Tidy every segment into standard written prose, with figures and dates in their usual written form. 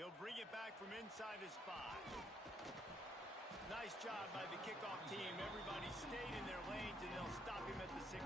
He'll bring it back from inside his 5. Nice job by the kickoff team. Everybody stayed in their lanes, and they'll stop him at the 16.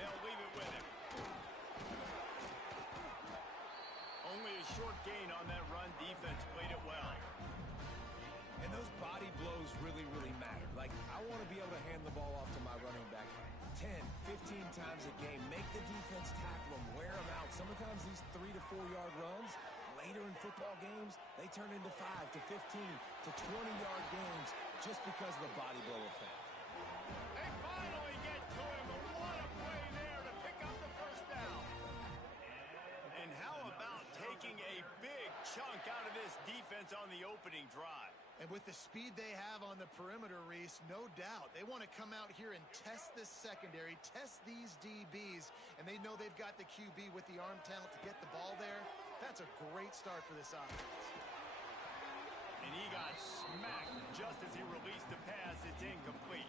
They'll leave it with him. Only a short gain on that run. Defense played it well. And those body blows really, really matter. Like, I want to be able to hand the ball off to my running back 10, 15 times a game. Make the defense tackle them, wear them out. Sometimes these 3 to 4 yard runs, later in football games, they turn into 5 to 15 to 20-yard games just because of the body blow effect. They finally get to him, but what a play there to pick up the first down. And how about taking a big chunk out of this defense on the opening drive? And with the speed they have on the perimeter, Reese, no doubt, they want to come out here and test this secondary, test these DBs, and they know they've got the QB with the arm talent to get the ball there. That's a great start for this offense. And he got smacked just as he released the pass. It's incomplete.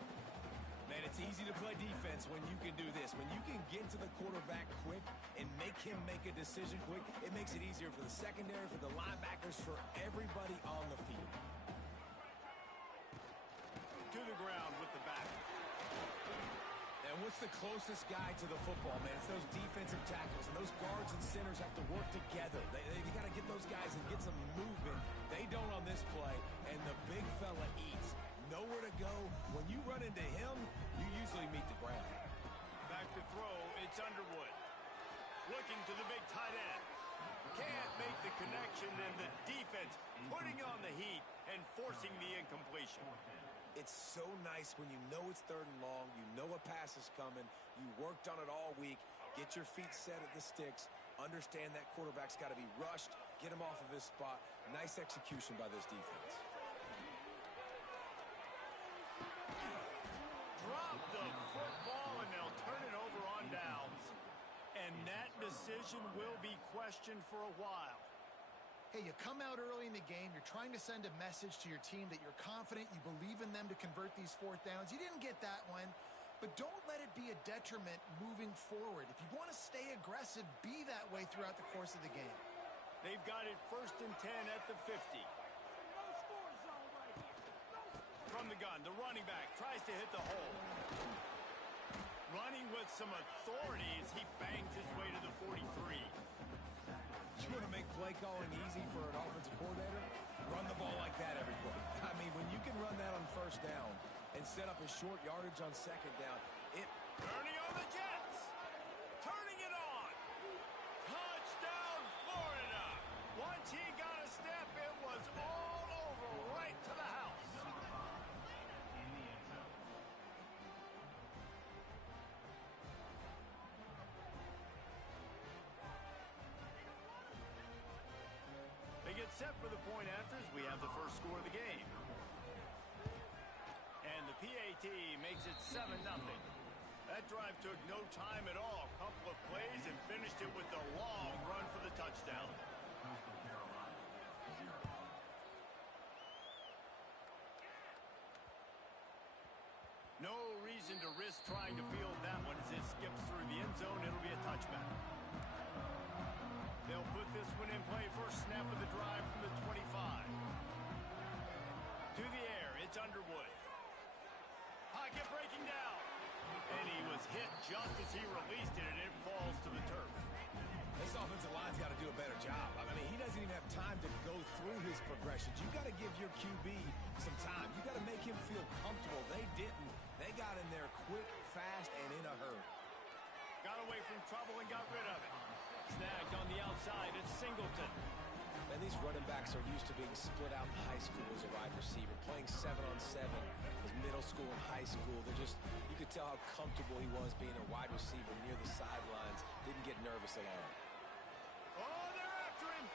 Man, it's easy to play defense when you can do this. When you can get to the quarterback quick and make him make a decision quick, it makes it easier for the secondary, for the linebackers, for everybody on the field. To the ground with the back. And what's the closest guy to the football, man? It's those defensive tackles, and those guards and centers have to work together. They got to get those guys and get some movement. They don't on this play, and the big fella eats. Nowhere to go. When you run into him, you usually meet the ground. Back to throw, it's Underwood. Looking to the big tight end. Can't make the connection, and the defense putting on the heat and forcing the incompletion. It's so nice when you know it's 3rd and long, you know a pass is coming, you worked on it all week, get your feet set at the sticks, understand that quarterback's got to be rushed, get him off of his spot. Nice execution by this defense. Drop the football, and they'll turn it over on downs. And that decision will be questioned for a while. Hey, you come out early in the game, you're trying to send a message to your team that you're confident, you believe in them to convert these 4th downs. You didn't get that one, but don't let it be a detriment moving forward. If you want to stay aggressive, be that way throughout the course of the game. They've got it 1st and 10 at the 50. From the gun, the running back tries to hit the hole. Running with some authority as he bangs his way to the 43. You want to make play calling easy for an offensive coordinator? Run the ball like that every play. I mean, when you can run that on 1st down and set up a short yardage on 2nd down, it... Turning on the Jets! Turning it on! Touchdown, Florida! Once he got a step, it was all over right to the house. They get set for the point afters. We have the first score of the game. And the PAT makes it 7-0. That drive took no time at all. A couple of plays and finished it with a long run for the touchdown. No reason to risk trying to field that one as it skips through the end zone. It'll be a touchback. They'll put this one in play. First snap of the drive from the 25. To the air, it's Underwood. Pocket breaking down. And he was hit just as he released it, and it falls to the turf. This offensive line's got to do a better job. I mean, he doesn't even have time to go through his progressions. You got to give your QB some time. You got to make him feel comfortable. They didn't. They got in there quick, fast, and in a hurry. Got away from trouble and got rid of it. Snagged on the outside, it's Singleton. And these running backs are used to being split out in high school as a wide receiver, playing 7-on-7 as middle school and high school. They're just, you could tell how comfortable he was being a wide receiver near the sidelines. Didn't get nervous at all. Oh, they're after him.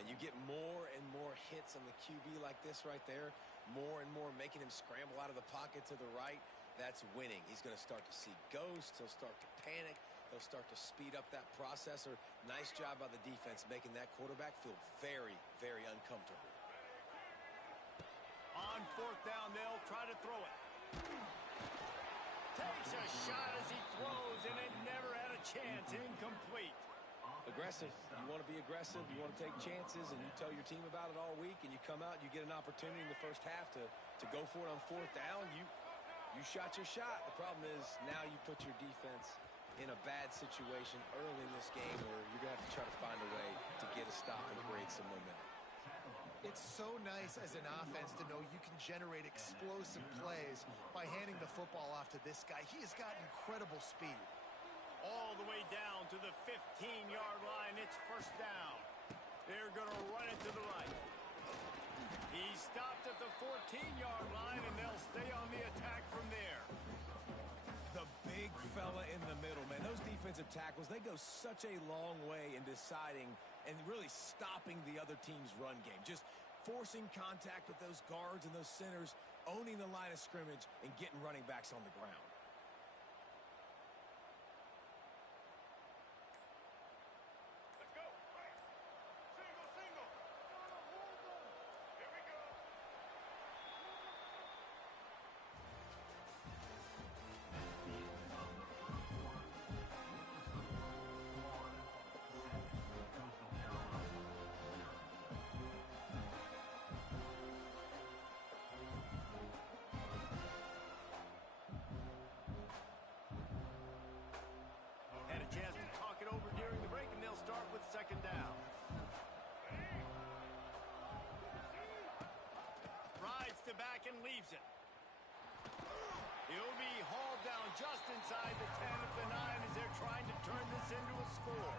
And you get more and more hits on the QB like this right there, more and more making him scramble out of the pocket to the right. That's winning. He's going to start to see ghosts. He'll start to panic. He'll start to speed up that processor. Nice job by the defense making that quarterback feel very, very uncomfortable. On fourth down, they'll try to throw it. Takes a shot as he throws, and it never had a chance. Incomplete. Aggressive. You want to be aggressive. You want to take chances, and you tell your team about it all week, and you come out and you get an opportunity in the first half to go for it on fourth down. You shot your shot. The problem is now you put your defense in a bad situation early in this game where you're going to have to try to find a way to get a stop and create some momentum. It's so nice as an offense to know you can generate explosive plays by handing the football off to this guy. He has got incredible speed. All the way down to the 15-yard line. It's first down. They're going to run it to the right. He stopped at the 14-yard line, and they'll stay on the attack from there. The big fella in the middle, man. Those defensive tackles, they go such a long way in deciding and really stopping the other team's run game. Just forcing contact with those guards and those centers, owning the line of scrimmage, and getting running backs on the ground. Chance to talk it over during the break, and they'll start with second down. Rides to back and leaves it. He'll be hauled down just inside the 10 at the 9 as they're trying to turn this into a score.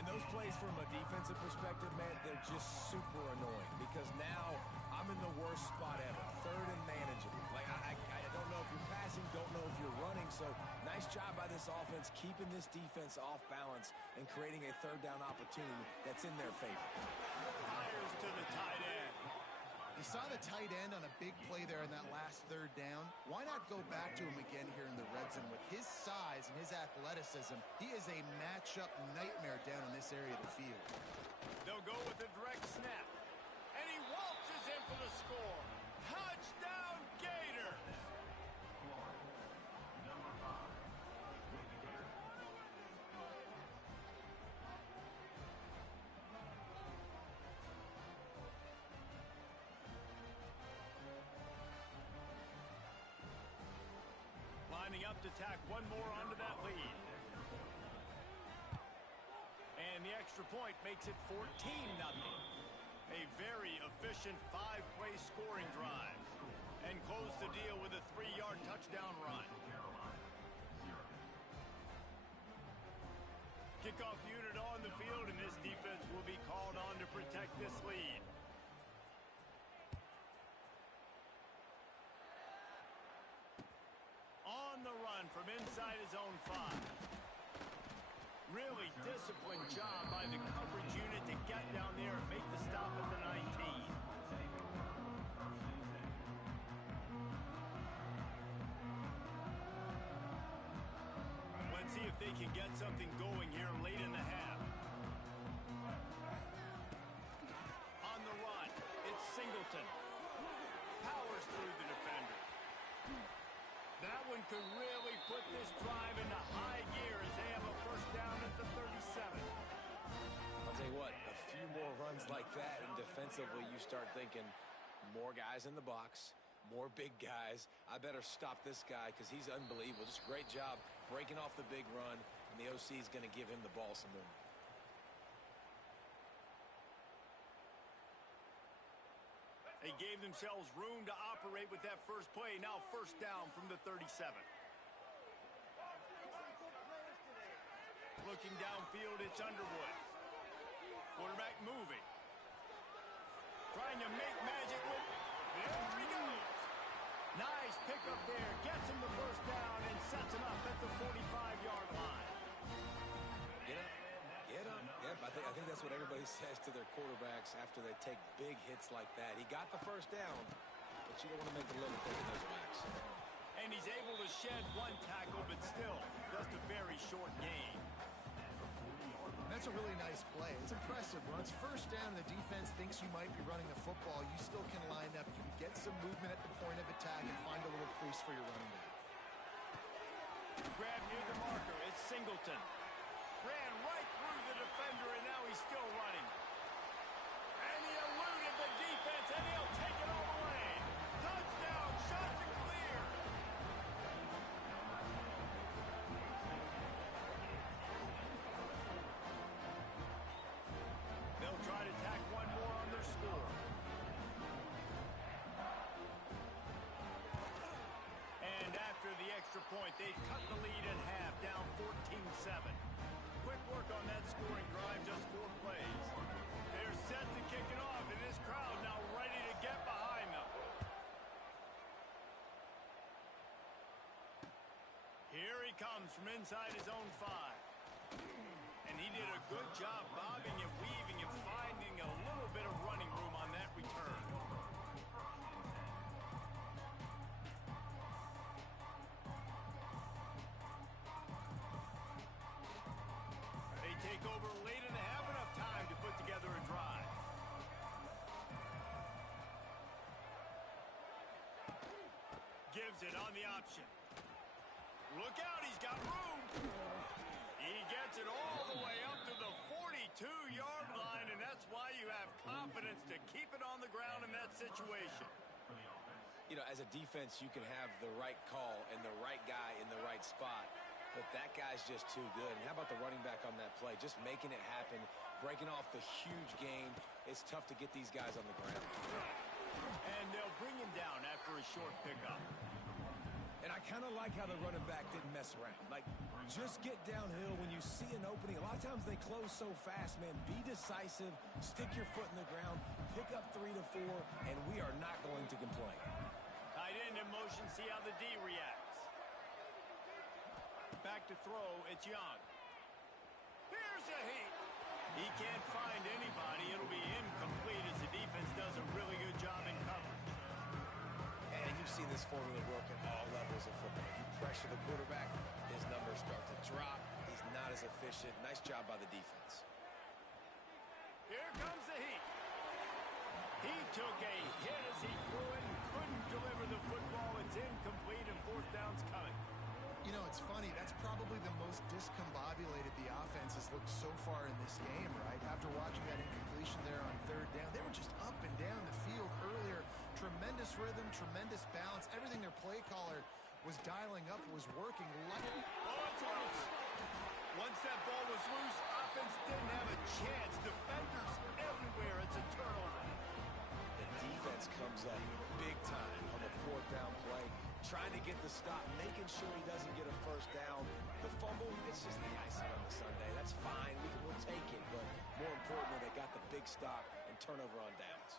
And those plays from a defensive perspective, man, they're just super annoying because now I'm in the worst spot ever. Third and manageable. Like, I don't know if you're passing, don't know if you're running. So nice job by this offense keeping this defense off balance and creating a third down opportunity that's in their favor. Fires to the tight end. You saw the tight end on a big play there in that last third down. Why not go back to him again here in the red zone? With his size and his athleticism, he is a matchup nightmare down in this area of the field. They'll go with a direct snap. And he waltzes in for the score. Touchdown, Gators! Lining up to tack one more onto that lead. And the extra point makes it 14-0. A very efficient 5-play scoring drive. And close the deal with a 3-yard touchdown run. Kickoff unit on the field, and this defense will be called on to protect this lead. On the run from inside his own 5. Really disciplined job by the coverage unit to get down there and make the stop at the 19. Let's see if they can get something going here late in the half. On the run, it's Singleton. Powers through the defender. That one could really put this drive into high gear as they have a first down at the 37. I'll tell you what, a few more runs like that, and defensively you start thinking more guys in the box, more big guys. I better stop this guy because he's unbelievable. Just a great job breaking off the big run, and the OC is going to give him the ball some more. They gave themselves room to operate with that first play. Now first down from the 37. Looking downfield, it's Underwood. Quarterback moving. Trying to make magic with... There he goes. Nice pickup there. Gets him the first down and sets him up at the 45-yard line. Get up. Get up. Yep, I think that's what everybody says to their quarterbacks after they take big hits like that. He got the first down, but you don't want to make a living taking those backs. And he's able to shed one tackle, but still, just a very short gain. That's a really nice play. It's impressive. When it's first down and the defense thinks you might be running the football, you still can line up. You can get some movement at the point of attack and find a little crease for your running back. Grab near the marker. It's Singleton. Ran right through the defender, and now he's still running. And he eluded the defense, and he'll take it all the way. Touchdown, shots are clear. They'll try to tack one more on their score. And after the extra point, they've cut the lead in half, down 14-7. Quick work on that scoring drive, just 4 plays. They're set to kick it off, and this crowd now ready to get behind them. Here he comes from inside his own 5. And he did a good job bobbing and weaving and finding a little bit of running room on that return. They take over late and have enough time to put together a drive. Gives it on the option. Look out, he's got room. He gets it all the way up to the 42-yard line, and that's why you have confidence to keep it on the ground in that situation. You know, as a defense, you can have the right call and the right guy in the right spot, but that guy's just too good. And how about the running back on that play? Just making it happen, breaking off the huge gain. It's tough to get these guys on the ground. And they'll bring him down after a short pickup. And I kind of like how the running back didn't mess around. Like, just get downhill when you see an opening. A lot of times they close so fast, man. Be decisive, stick your foot in the ground, pick up 3 to 4, and we are not going to complain. Tight end in motion, see how the D reacts. Back to throw, it's Young. Here's a heat. He can't find anybody. It'll be incomplete as the defense does a really good job in coverage. And you've seen this formula work at all levels of football. You pressure the quarterback, his numbers start to drop. He's not as efficient. Nice job by the defense. Here comes the heat. He took a hit as he threw it and couldn't deliver the football. It's incomplete and 4th down's coming. You know, it's funny. That's probably the most discombobulated the offense has looked so far in this game, right? After watching that incompletion there on 3rd down, they were just up and down the field earlier. Tremendous rhythm, tremendous balance. Everything their play caller was dialing up was working. Oh, it's loose. Once that ball was loose, offense didn't have a chance. Defenders everywhere. It's a turnover. The defense comes up big time on the 4th down play, trying to get the stop, making sure he doesn't get a 1st down. The fumble, it's just the icing on the Sunday. That's fine. We'll take it, but more importantly, they got the big stop and turnover on downs.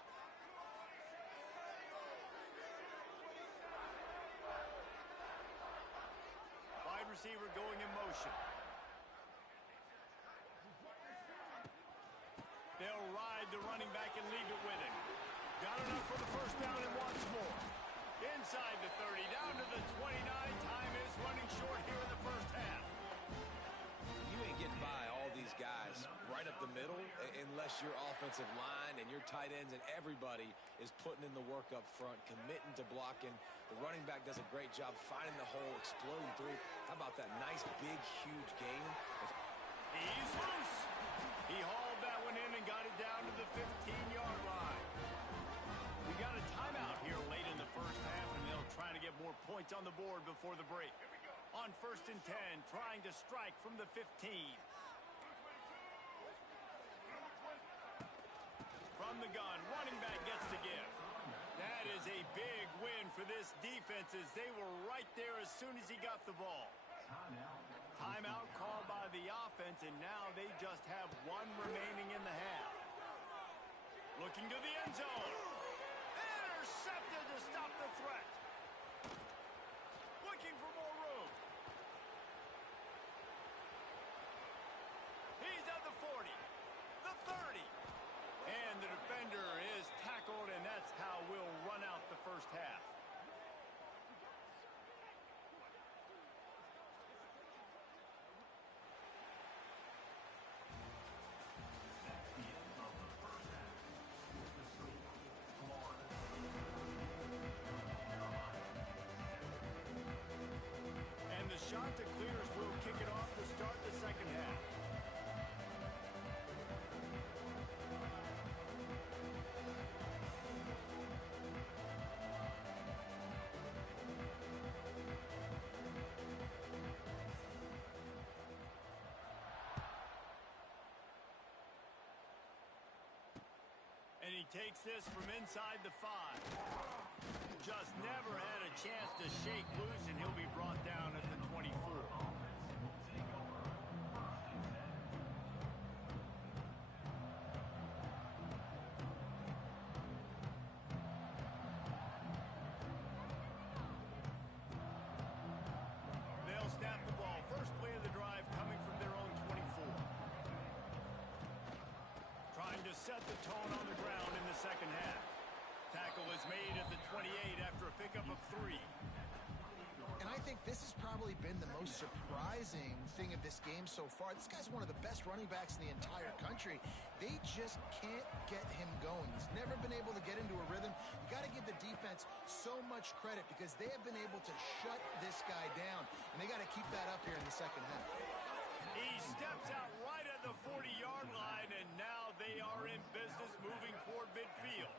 Wide receiver going in motion. They'll ride the running back and leave it with him. Got enough for the 1st down and wants more. Inside the 30, down to the 29. Time is running short here in the 1st half. You ain't getting by all these guys right up the middle unless your offensive line and your tight ends and everybody is putting in the work up front, committing to blocking. The running back does a great job finding the hole, exploding through. How about that nice, big, huge gain? He's loose. He hauled that one in and got it down to the 15-yard line. We got a timeout here late in the 1st half, and they'll try to get more points on the board before the break. On 1st and 10, trying to strike from the 15. From the gun, running back gets to give. That is a big win for this defense as they were right there as soon as he got the ball. Timeout called by the offense, and now they just have 1 remaining in the half. Looking to the end zone. Intercepted to stop the threat. Looking for more room. He's at the 40, the 30, the defender is tackled, and that's how we'll run out the first half. And the shot that clears will kick it off to start the second half. And he takes this from inside the 5. Just never had a chance to shake loose, and he'll be brought down at the 24. They'll snap the ball. First play of the drive coming from their own 24. Trying to set the tone on the ground in the second half. Tackle is made at the 28 after a pickup of 3. And I think this has probably been the most surprising thing of this game so far. This guy's one of the best running backs in the entire country. They just can't get him going. He's never been able to get into a rhythm. You got to give the defense so much credit because they have been able to shut this guy down. And they got to keep that up here in the second half. He steps out right at the 40-yard line, and now they are in business moving toward midfield.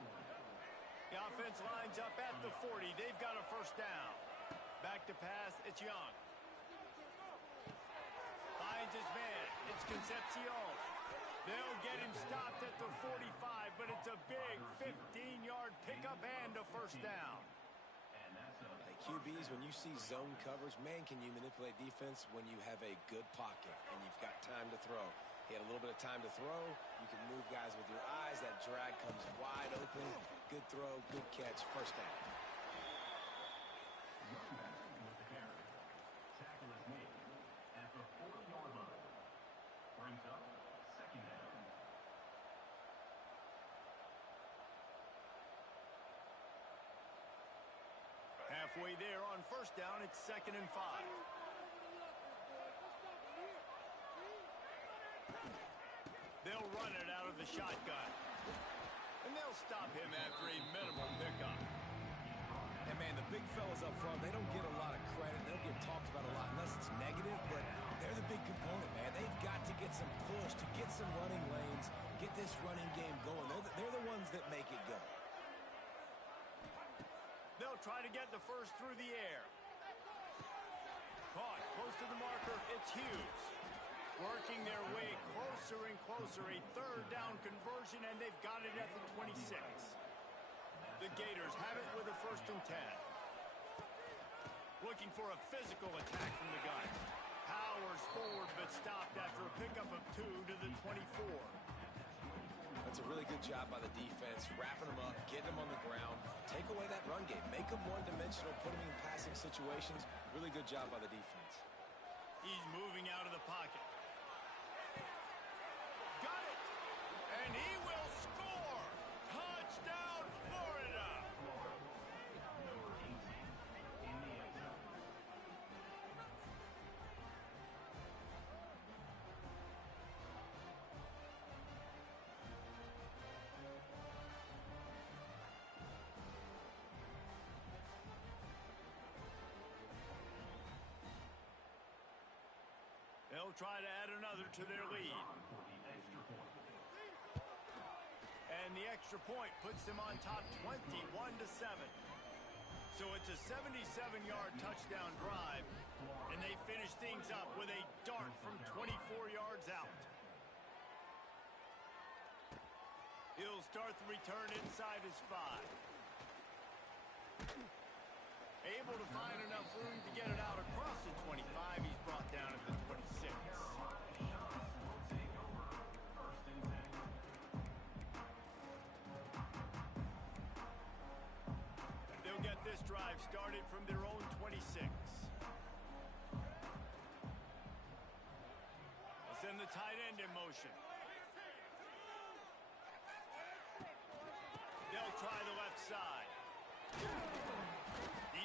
The offense lines up at the 40. They've got a first down. Back to pass, it's Young. Finds his man. It's Concepcion. They'll get him stopped at the 45, but it's a big 15-yard pickup and a first down. Hey, QBs, when you see zone coverage, man, can you manipulate defense when you have a good pocket and you've got time to throw. He had a little bit of time to throw. You can move guys with your eyes. That drag comes wide open. Good throw, good catch, first down. With the carry. Tackle is made at the 40-yard line. Brings up second down. Halfway there on first down, it's 2nd and 5. They'll run it out of the shotgun. And they'll stop him after a minimal pickup. And, man, the big fellas up front, they don't get a lot of credit. They don't get talked about a lot unless it's negative, but they're the big component, man. They've got to get some push, to get some running lanes, get this running game going. They're the ones that make it go. They'll try to get the first through the air. Caught close to the marker, it's Hughes. Working their way closer and closer, a third down conversion, and they've got it at the 26. The Gators have it with a 1st and 10. Looking for a physical attack from the gun. Powers forward, but stopped after a pickup of 2 to the 24. That's a really good job by the defense, wrapping them up, getting them on the ground, take away that run game, make them one-dimensional, put them in passing situations. Really good job by the defense. He's moving out of the pocket. Got it! And he will score! Touchdown, Florida! Number 18 in the end zone. They'll try to add another to their lead. For the extra point. And the extra point puts them on top 21-7. So it's a 77-yard touchdown drive, and they finish things up with a dart from 24 yards out. He'll start the return inside his 5. Able to find enough room to get it out across the 25. He's brought down at the 26. They'll get this drive started from their own 26. They'll send the tight end in motion.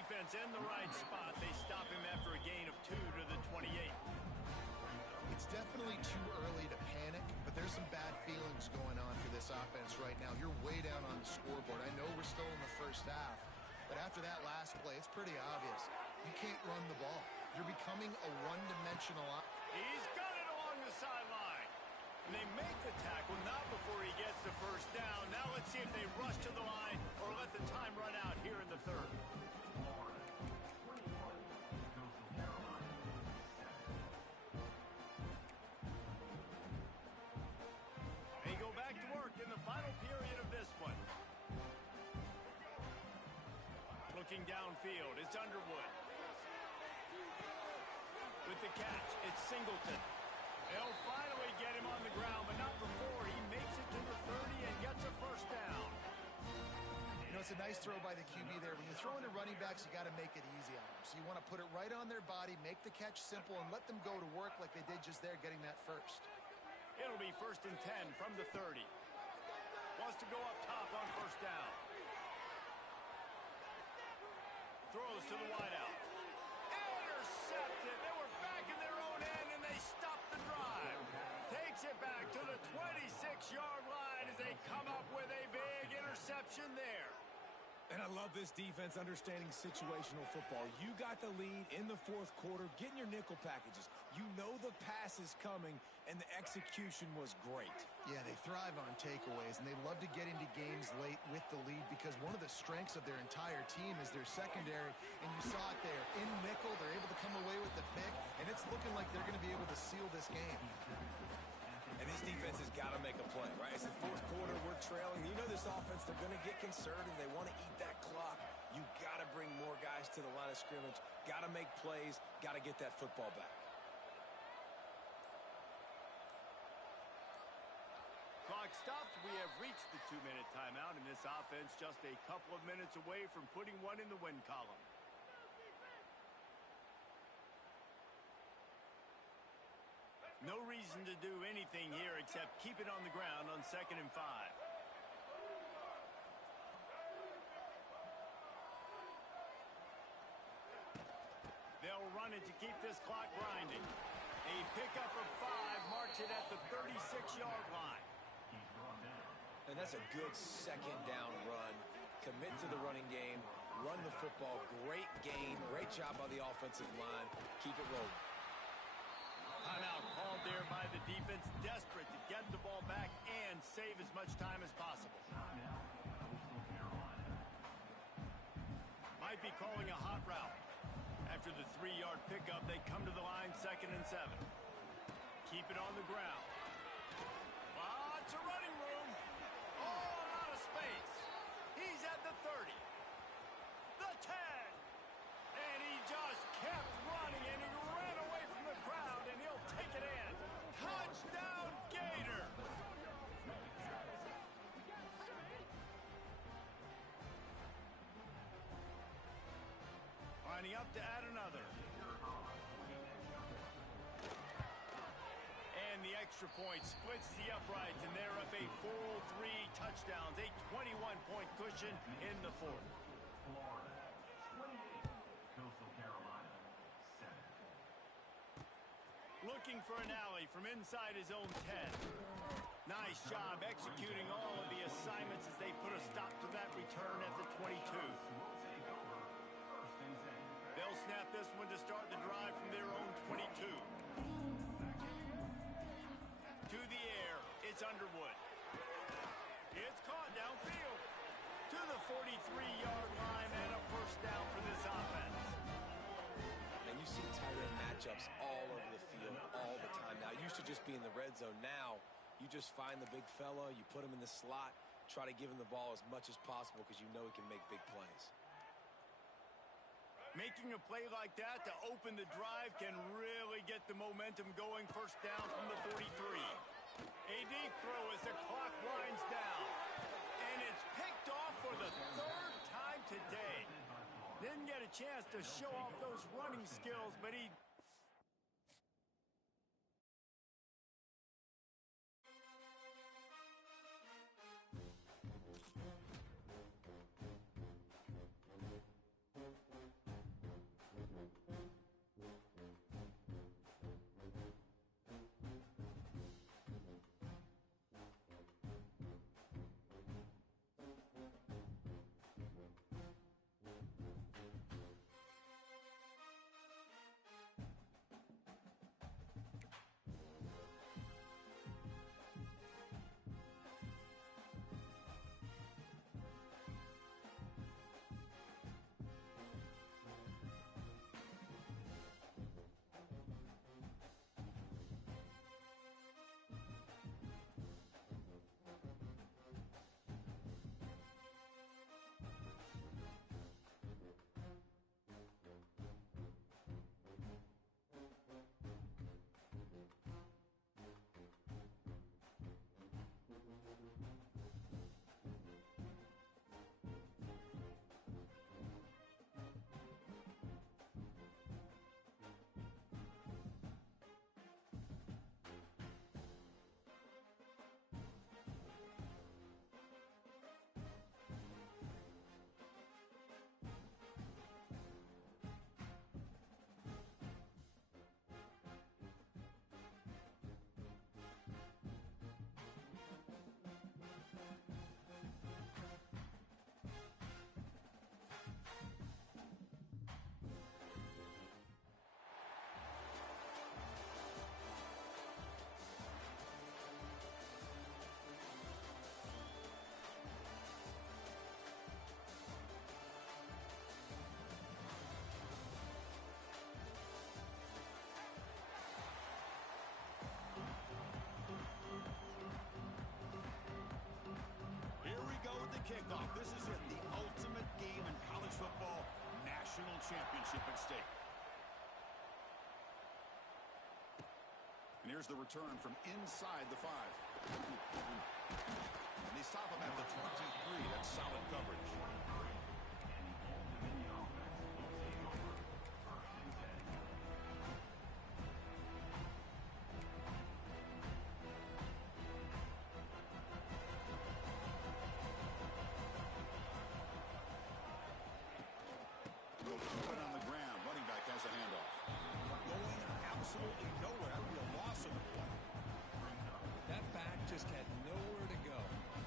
defense in the right spot. They stop him after a gain of 2 to the 28. It's definitely too early to panic, but there's some bad feelings going on for this offense right now. You're way down on the scoreboard. I know we're still in the first half, but after that last play, it's pretty obvious. You can't run the ball. You're becoming a one-dimensional offense. He's got it along the sideline. And they make the tackle, not before he gets the first down. Now let's see if they rush to the line or let the time run out here in the third. They go back to work in the final period of this one. Looking downfield, it's Underwood. With the catch, it's Singleton. They'll finally get him on the ground, but not before he makes it to the 30 and gets a first down. You know, it's a nice throw by the QB there. When you're throwing to running backs, you got to make it easy on them. So you want to put it right on their body, make the catch simple, and let them go to work like they did just there, getting that first. It'll be 1st and 10 from the 30. Wants to go up top on first down. Throws to the wideout. Intercepted. They were back in their own end, and they stopped the drive. Takes it back to the 26-yard line as they come up with a big interception there. And I love this defense understanding situational football. You got the lead in the fourth quarter, getting your nickel packages. You know the pass is coming, and the execution was great. Yeah, they thrive on takeaways, and they love to get into games late with the lead because one of the strengths of their entire team is their secondary, and you saw it there. In nickel, they're able to come away with the pick, and it's looking like they're going to be able to seal this game. And this defense has got to make a play, right? It's the fourth quarter. We're trailing. You know this offense, they're going to get conservative. They want to eat that clock. You got to bring more guys to the line of scrimmage. Got to make plays. Got to get that football back. Clock stops. We have reached the 2-minute timeout, and this offense just a couple of minutes away from putting one in the win column. No reason to do anything here except keep it on the ground on 2nd and 5. They'll run it to keep this clock grinding. A pickup of 5 marks it at the 36-yard line. And that's a good second down run. Commit to the running game. Run the football. Great gain. Great job by the offensive line. Keep it rolling. Timeout called there by the defense, desperate to get the ball back and save as much time as possible. Might be calling a hot route. After the 3-yard pickup, they come to the line 2nd and 7. Keep it on the ground. Lots of running room. Oh, a lot of space. He's at the 30. The 10. And he just kept running, and he ran away from the crowd, and he'll take it in. Touchdown, Gator! Lining up to add another. And the extra point splits the uprights, and they're up a full 3 touchdowns, a 21-point cushion in the fourth. Florida, 28. Coastal Carolina, 7. Looking for an alley from inside his own 10. Nice job executing all of the assignments as they put a stop to that return at the 22. They'll snap this one to start the drive from their own 22. To the air, it's Underwood. It's caught downfield. To the 43-yard line and a first down for this offense. And you see tight end matchups all over the field all the time. Now, it used to just be in the red zone. Now, you just find the big fella, you put him in the slot, try to give him the ball as much as possible because you know he can make big plays. Making a play like that to open the drive can really get the momentum going. First down from the 43. A deep throw as the clock winds down. And it's picked off for the 3rd time today. Didn't get a chance to show off those running skills, but he... thought. This is it, the ultimate game in college football, national championship at stake. And here's the return from inside the 5. And they stop him at the 23. That's solid coverage. On the ground, running back has a handoff. Going absolutely nowhere. That would be a loss of the play. That back just had nowhere to go.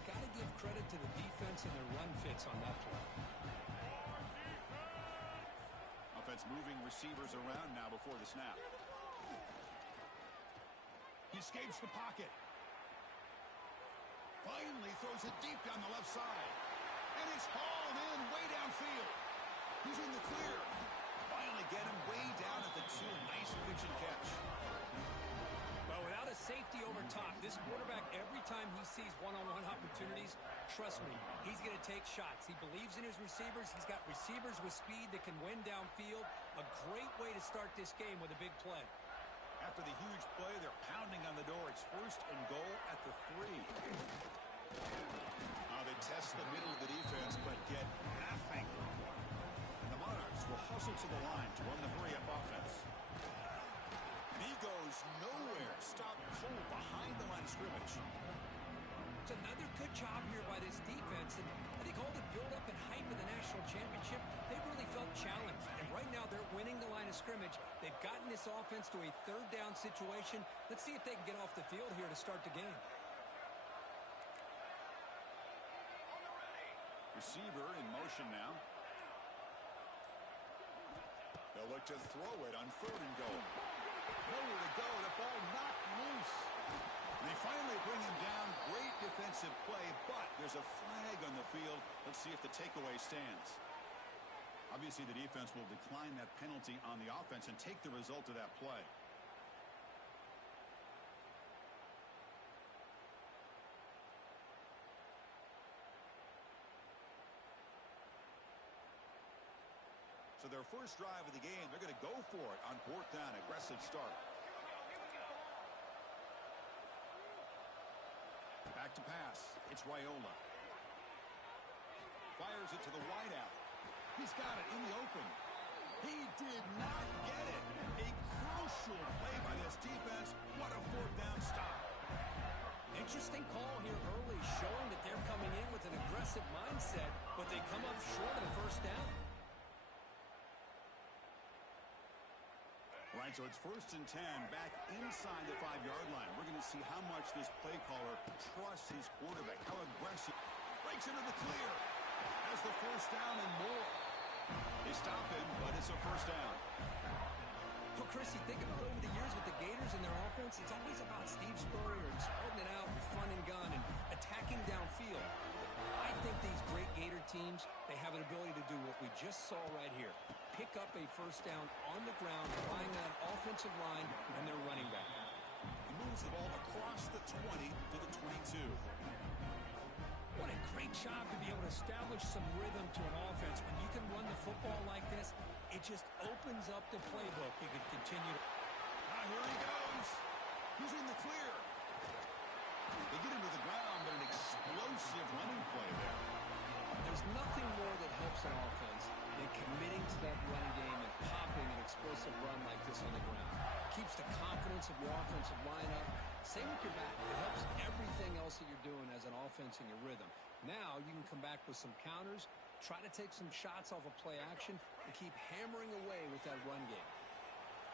Got to give credit to the defense and their run fits on that play. Offense moving receivers around now before the snap. He escapes the pocket. Finally throws it deep down the left side. And it's hauled in way downfield. He's in the clear. Finally get him way down at the 2. Nice pitch and catch. Well, without a safety over top, this quarterback, every time he sees one-on-one opportunities, trust me, he's going to take shots. He believes in his receivers. He's got receivers with speed that can win downfield. A great way to start this game with a big play. After the huge play, they're pounding on the door. It's 1st and goal at the 3. They test the middle of the defense, but get nothing. The Monarchs will hustle to the line to run the hurry-up offense. And he goes nowhere. Stop cold behind the line of scrimmage. It's another good job here by this defense. And I think all the build-up and hype of the national championship, they really felt challenged. And right now they're winning the line of scrimmage. They've gotten this offense to a 3rd down situation. Let's see if they can get off the field here to start the game. Receiver in motion now. They'll look to throw it on 3rd and goal. Nowhere to go. The ball knocked loose. And they finally bring him down. Great defensive play, but there's a flag on the field. Let's see if the takeaway stands. Obviously, the defense will decline that penalty on the offense and take the result of that play. So their first drive of the game, they're going to go for it on 4th down. Aggressive start. Back to pass. It's Raiola. Fires it to the wideout. He's got it in the open. He did not get it. A crucial play by this defense. What a 4th down stop. Interesting call here early, showing that they're coming in with an aggressive mindset, but they come up short of the 1st down. Right, so it's 1st and 10, back inside the 5-yard line. We're going to see how much this play caller trusts his quarterback, how aggressive. Breaks into the clear. Has the 1st down and more. They stop him, but it's a 1st down. Well, Chris, you think about over the years with the Gators and their offense, it's always about Steve Spurrier and spreading it out with fun and gun and attacking downfield. I think these great Gator teams, they have an ability to do what we just saw right here. Pick up a 1st down on the ground, relying on offensive line and their running back. He moves the ball across the 20 to the 22. What a great job to be able to establish some rhythm to an offense. When you can run the football like this, it just opens up the playbook. You can continue. Here he goes. He's in the clear. They get him to the ground, but an explosive running play there. There's nothing more that helps an offense than committing to that running game and popping an explosive run like this on the ground. Keeps the confidence of your offensive line up. Same with your back. It helps everything else that you're doing as an offense in your rhythm. Now you can come back with some counters, try to take some shots off of play action, and keep hammering away with that run game.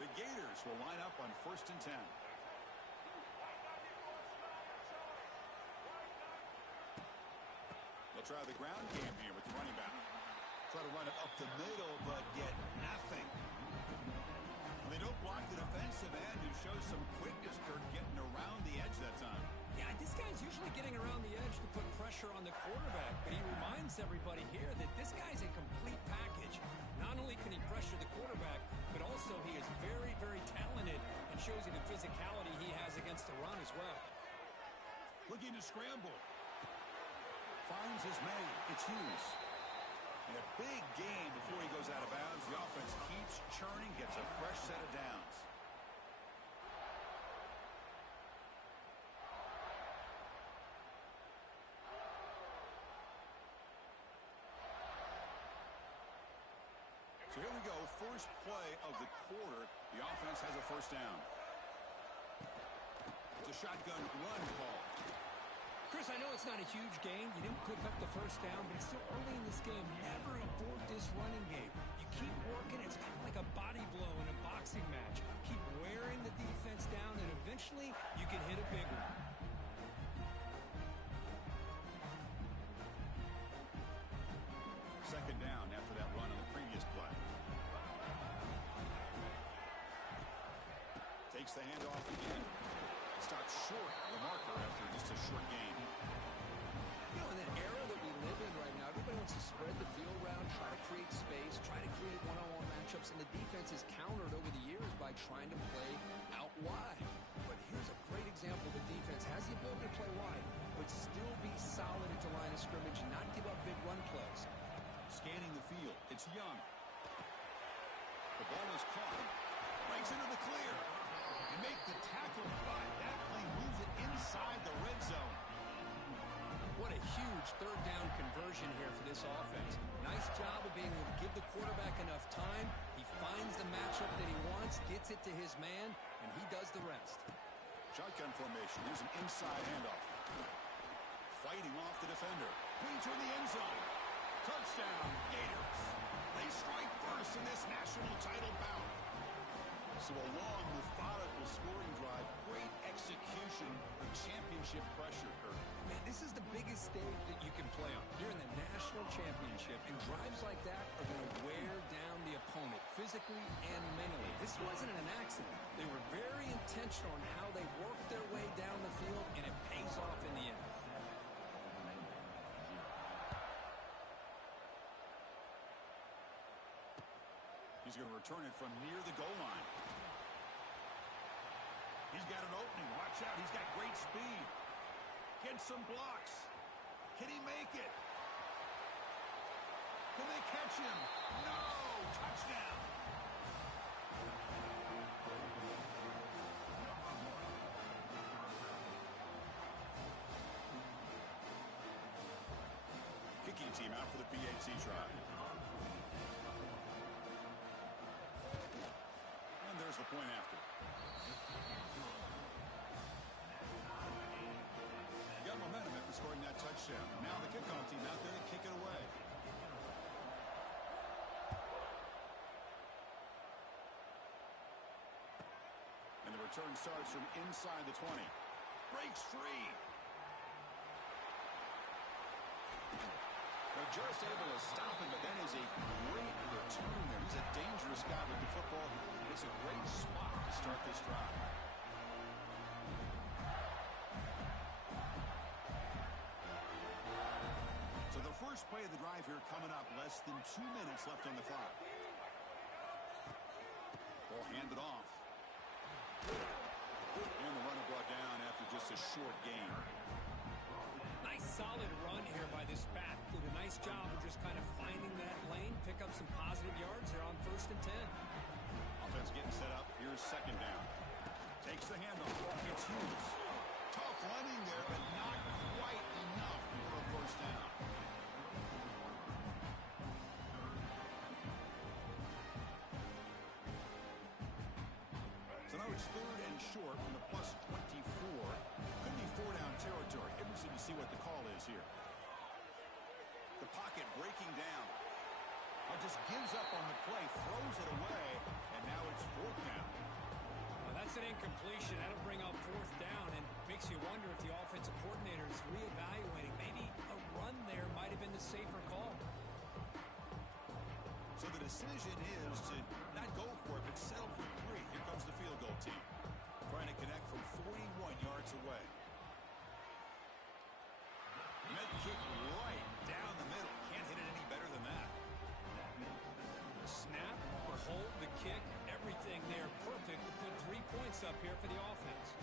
The Gators will line up on 1st and 10. They'll try the ground game here with the running back. Try to run it up the middle, but get nothing. And they don't block the defensive end, who shows some quickness, Kirk, getting around the edge that time. Yeah, this guy's usually getting around the edge to put pressure on the quarterback, but he reminds everybody here that this guy's a complete package. Not only can he pressure the quarterback, but also he is very, very talented and shows you the physicality he has against the run as well. Looking to scramble. finds his man. It's Hughes. And a big gain before he goes out of bounds. The offense keeps churning, gets a fresh set of downs. So here we go, first play of the quarter. The offense has a first down. It's a shotgun run call. Chris, I know it's not a huge gain. You didn't pick up the first down, but it's still early in this game. Never abort this running game. You keep working. It's kind of like a body blow in a boxing match. Keep wearing the defense down, and eventually you can hit a big one. Second down after that run on the previous play. Takes the handoff again. Stopped short of the marker after just a short gain. You know, in that era that we live in right now, everybody wants to spread the field around, try to create space, try to create one-on-one matchups, and the defense is countered over the years by trying to play out wide. But here's a great example. The defense has the ability to play wide, but still be solid at the line of scrimmage and not give up big run plays. Scanning the field. It's Young. The ball is caught. Breaks into the clear. And make the tackle, but that play moves it inside the red zone. What a huge third down conversion here for this offense. Nice job of being able to give the quarterback enough time. He finds the matchup that he wants, gets it to his man, and he does the rest. Shotgun formation. Here's an inside handoff. Fighting off the defender. Brings her in the end zone. Touchdown, Gators. They strike first in this national title bout. So a long, methodical scoring drive. Great execution of championship pressure, Kurt. Man, this is the biggest stage that you can play on. You're in the national championship, and drives like that are going to wear down the opponent physically and mentally. This wasn't an accident. They were very intentional in how they worked their way down the field, and it pays off in the end. He's going to return it from near the goal line. He's got an opening. Watch out. He's got great speed. Gets some blocks. Can he make it? Can they catch him? No! Touchdown! Kicking team out for the PAT try. And there's the point after. Got momentum after scoring that touchdown. Now the kickoff team out there to kick it away. And the return starts from inside the 20. Breaks free. They're just able to stop him, but that is a great return there. He's a dangerous guy with the football. It's a great spot to start this drive. So the first play of the drive here coming up. Less than 2 minutes left on the clock. Ball handed off. And the runner brought down after just a short gain. Nice solid run here by this back. Did a nice job of just kind of finding that lane, pick up some positive yards. They're on 1st and 10. Offense getting set up. Here's second down. Takes the handoff. It's Hughes. Tough running there, but not quite enough for a first down. So now it's 3rd and short from the +24. Could be 4-down territory. Interesting to see what the call is here. The pocket breaking down. Just gives up on the play, throws it away, and now it's 4th down. Well, that's an incompletion. That'll bring up 4th down, and makes you wonder if the offensive coordinator is reevaluating. Maybe a run there might have been the safer call. So the decision is to not go for it, but settle for 3. Here comes the field goal team. Trying to connect from 41 yards away. Med kick right down the middle. Can't hit it any better than that. Snap, the hold, the kick, everything there perfect to put 3 points up here for the offense.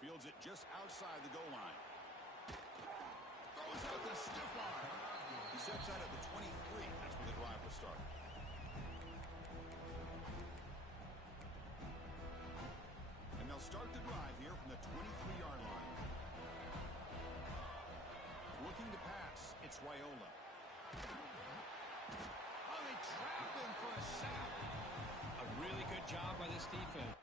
Fields it just outside the goal line. Throws out the stiff arm. He steps out at the 23. That's where the drive will start. And they'll start the drive here from the 23-yard line. Looking to pass. It's Raiola. Oh, they trap him for a sack. A really good job by this defense.